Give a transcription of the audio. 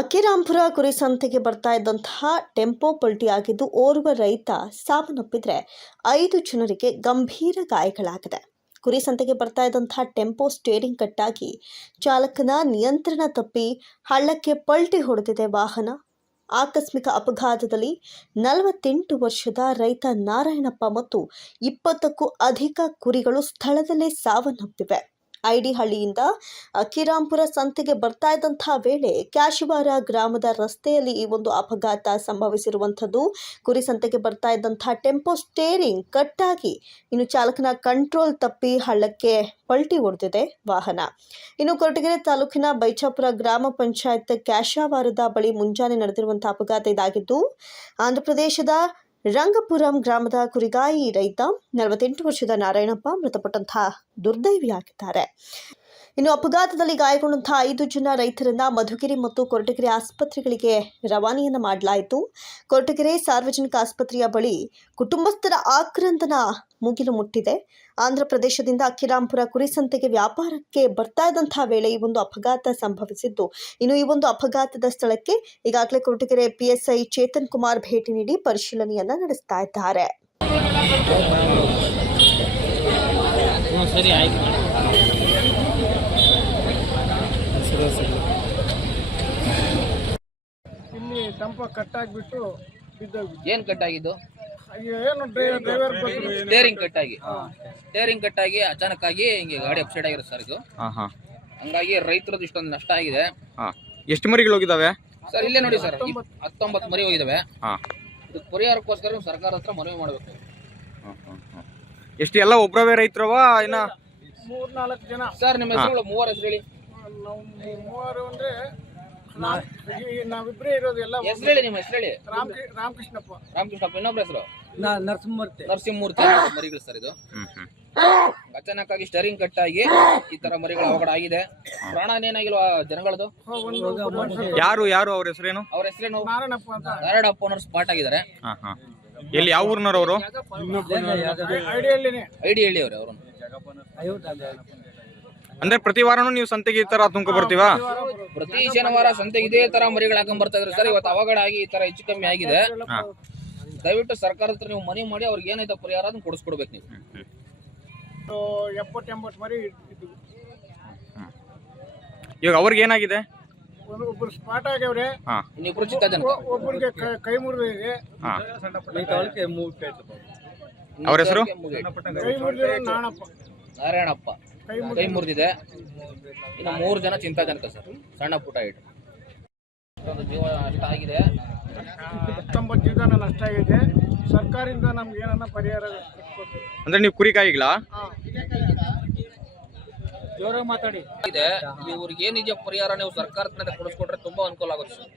ಅಕ್ಕಿರಾಂಪುರ ಕುರಿ ಸಂತೆಗೆ ಬರ್ತಾ ಇದ್ದಂತಹ ಟೆಂಪೋ ಪಲ್ಟಿಯಾಗಿದ್ದು ಓರ್ವ ರೈತ ಸಾವನ್ನಪ್ಪಿದ್ರೆ 5 ಜನರಿಗೆ ಗಂಭೀರ ಗಾಯಗಳಾಗಿದೆ. ಕುರಿ ಸಂತೆಗೆ ಬರ್ತಾ ಇದ್ದಂತಹ ಟೆಂಪೋ ಸ್ಟೇರಿಂಗ್ ಕಟ್ಟಾಗಿ ಚಾಲಕನ ನಿಯಂತ್ರಣ ತಪ್ಪಿ ಹಳ್ಳಕ್ಕೆ ಪಲ್ಟಿ ಹೊಡೆದಿದೆ ವಾಹನ. ಆಕಸ್ಮಿಕ ಅಪಘಾತದಲ್ಲಿ 48 ವರ್ಷದ ರೈತ ನಾರಾಯಣಪ್ಪ ಮತ್ತು 20ಕ್ಕೂ ಅಧಿಕ ಕುರಿಗಳು ಸ್ಥಳದಲ್ಲೇ ಸಾವನ್ನಪ್ಪಿವೆ. ಐಡಿಹಳ್ಳಿಯಿಂದ ಅಕ್ಕಿರಾಂಪುರ ಸಂತೆಗೆ ಬರ್ತಾ ಇದ್ದಂತಹ ವೇಳೆ ಕ್ಯಾಶಿವಾರ ಗ್ರಾಮದ ರಸ್ತೆಯಲ್ಲಿ ಈ ಒಂದು ಅಪಘಾತ ಸಂಭವಿಸಿರುವಂಥದ್ದು. ಕುರಿ ಸಂತೆಗೆ ಬರ್ತಾ ಇದ್ದಂತಹ ಟೆಂಪೋ ಸ್ಟೇರಿಂಗ್ ಕಟ್ಟಾಗಿ ಚಾಲಕನ ಕಂಟ್ರೋಲ್ ತಪ್ಪಿ ಹಳ್ಳಕ್ಕೆ ಪಲ್ಟಿ ಹೊಡೆದಿದೆ ವಾಹನ. ಕೊರಟಗೆರೆ ತಾಲೂಕಿನ ಬೈಚಾಪುರ ಗ್ರಾಮ ಪಂಚಾಯತ್ ಕ್ಯಾಶಿವಾರದ ಬಳಿ ಮುಂಜಾನೆ ನಡೆದಿರುವಂತಹ ಅಪಘಾತ ಇದಾಗಿದ್ದು, ಆಂಧ್ರಪ್ರದೇಶದ ರಂಗಪುರಂ ಗ್ರಾಮದ ಕುರಿಗಾಯಿ ರೈತ 48 ವರ್ಷದ ನಾರಾಯಣಪ್ಪ ಮೃತಪಟ್ಟಂತಹ ದುರ್ದೈವಿಯಾಗಿದ್ದಾರೆ. ಅಪಘಾತದಲ್ಲಿ ಗಾಯಗೊಂಡಂತಹ 5 ಜನ ರೈತರನ್ನ ಮಧುಗಿರಿ ಮತ್ತು ಕೊರಟಗೆರೆ ಆಸ್ಪತ್ರೆಗಳಿಗೆ ರವಾನೆಯನ್ನ ಮಾಡಲಾಯಿತು. ಕೊರಟಗೆರೆ ಸಾರ್ವಜನಿಕ ಆಸ್ಪತ್ರೆಯ ಬಳಿ ಕುಟುಂಬಸ್ಥರ ಆಕ್ರಂದನ ಮುಗಿಲು ಮುಟ್ಟಿದೆ. ಆಂಧ್ರಪ್ರದೇಶದಿಂದ ಅಕ್ಕಿರಾಂಪುರ ಕುರಿ ಸಂತೆಗೆ ವ್ಯಾಪಾರಕ್ಕೆ ಬರ್ತಾ ಇದ್ದಂತಹ ವೇಳೆ ಈ ಒಂದು ಅಪಘಾತ ಸಂಭವಿಸಿದ್ದು, ಈ ಒಂದು ಅಪಘಾತದ ಸ್ಥಳಕ್ಕೆ ಈಗಾಗಲೇ ಕೊರಟಗೆರೆ PSI ಚೇತನ್ ಕುಮಾರ್ ಭೇಟಿ ನೀಡಿ ಪರಿಶೀಲನೆಯನ್ನ ನಡೆಸ್ತಾ ಇದ್ದಾರೆ. ಇಲ್ಲಿ ಟೆಂಪೋ ಕಟ್ಟಾಗ್ಬಿಟ್ಟು ಬಿದ್ದೋಗ್ಬಿಟ್ಟು. ಏನ್ ಕಟ್ಟಾಗಿದ್ದು? ಏನು ಡ್ರೈವರ್ ಸ್ಟೇರಿಂಗ್ ಕಟ್ಟಾಗಿ ಅಚಾನಕ್ ಆಗಿ ಹಿಂಗೆ ಗಾಡಿ ಅಪ್ಸೈಡ್ ಆಗಿರೋ ಸರ್ ಇದು. ಹಂಗಾಗಿ ರೈತರದ್ದು ಇಷ್ಟೊಂದು ನಷ್ಟ ಆಗಿದೆ. ಎಷ್ಟು ಮರಿಗಳು ಹೋಗಿದಾವೆ ಸರ್? ಇಲ್ಲೇ ನೋಡಿ ಸರ್, 19 ಮರಿ ಹೋಗಿದಾವೆ. ಇದು ಪರಿಹಾರಕ್ಕೋಸ್ಕರ ಸರ್ಕಾರ ಹತ್ರ ಮನವಿ ಮಾಡಬೇಕು. ಎಷ್ಟು ಎಲ್ಲ ಒಬ್ಬರವೇ ರೈತರವ ಇನ್ನ 3-4 ಜನ ಸರ್? ನಿಮ್ಮ ಹೆಸರುಗಳು 3 ಹೆಸರು ಹೇಳಿ. ನಾವು 3 ಅಂದ್ರೆ ನಾವಿಬ್ಬರೇ ಇರೋದು. ಎಲ್ಲ ಹೆಸರು ಹೇಳಿ, ನಿಮ್ಮ ಹೆಸರು ಹೇಳಿ. ರಾಮಕೃಷ್ಣಪ್ಪ. ಇನ್ನೊಬ್ಬರ ಹೆಸರು ನರಸಿಂಹಮೂರ್ತಿ ಮರಿಗಳು ಸರ್ ಇದು. ಅಚಾನಕ್ ಆಗಿ ಸ್ಟೇರಿಂಗ್ ಕಟ್ಟಾಗಿ ಈ ತರ ಮರಿಗಳು ಅವಘಡ ಆಗಿದೆ. ಪ್ರಾಣ ಏನಾಗಿಲ್ವಾ ಜನಗಳದು? ಯಾರು ಅವ್ರ ಹೆಸರೇನು? ನಾರಾಯಣಪ್ಪ ಅಂತ. ನಾರಾಯಣಪ್ಪ ಅನ್ನೋರು ಸ್ಪಾಟ್ ಆಗಿದ್ದಾರೆ. ಎಲ್ಲಿ, ಯಾವ ಊರಿನವರು ಅವರು? ಐಡಿಹಳ್ಳಿ ಅವರು. ಅಂದ್ರೆ ಪ್ರತಿ ವಾರನೂ ನೀವು ಸಂತೆಗೆ ಈ ತರ ತುಂಕ ಬರ್ತೀವಾ? ಪ್ರತಿ ಶನಿವಾರ ಸಂತೆಗೆ ಇದೇ ತರ ಮರಿಗಳು ಹಾಕೊಂಡ್ ಬರ್ತಾ ಇದ್ರು ಸರ್. ಇವತ್ತು ಅವಘಡ ಆಗಿ ಈ ತರ ಹೆಚ್ಚು ಕಮ್ಮಿ ಆಗಿದೆ. ದಯವಿಟ್ಟು ಸರ್ಕಾರದ ಹತ್ರ ನೀವು ಮನವಿ ಮಾಡಿ ಅವ್ರಿಗೆ ಏನೈತೆ ಪರಿಹಾರ ಅದನ್ನ ಕೊಡಿಸ್ಕೊಡ್ಬೇಕು ನೀವು. 70-80 ಮರಿ ಇದ್ದು. ಇವಾಗ ಅವ್ರಿಗೆ ಏನಾಗಿದೆ? ಒಬ್ರು ಸ್ಪಾಟ್ ಆಗ್ಯವ್ರೆ, ಇನ್ನಿಬ್ರು ಚಿಕ್ಕ ಜನ. ಒಬ್ಬರಿಗೆ ಕೈ ಮುರಿದಿದೆ. ಅವ್ರ ಹೆಸರು? ಕೈ ಮುರಿದಿರೋ ನಾರಾಯಣಪ್ಪ ಕೈ ಮುರಿದಿದೆ. ಇನ್ನು 3 ಜನ ಚಿಂತಾಜನಕ ಸರ್, ಸಣ್ಣ ಪುಟ್ಟ ಇಟ್ಟು. ಜೀವ ನಷ್ಟ ಆಗಿದೆ. 19 ಜೀವನ ನಷ್ಟ ಆಗಿದೆ. ಸರ್ಕಾರದಿಂದ ನಮ್ಗೆ ಏನನ್ನ ಪರಿಹಾರ ಅಂದ್ರೆ ನೀವು ಕುರಿಕಾಯಿಗಳಾ? ಜೋರಾಗಿ ಮಾತಾಡಿ. ಇವ್ರಿಗೆ ಏನಿದೆ ಪರಿಹಾರ ನೀವು ಸರ್ಕಾರದಿಂದ ಕೊಡಿಸ್ಕೊಟ್ರೆ ತುಂಬಾ ಅನುಕೂಲ ಆಗುತ್ತೆ ಸರ್.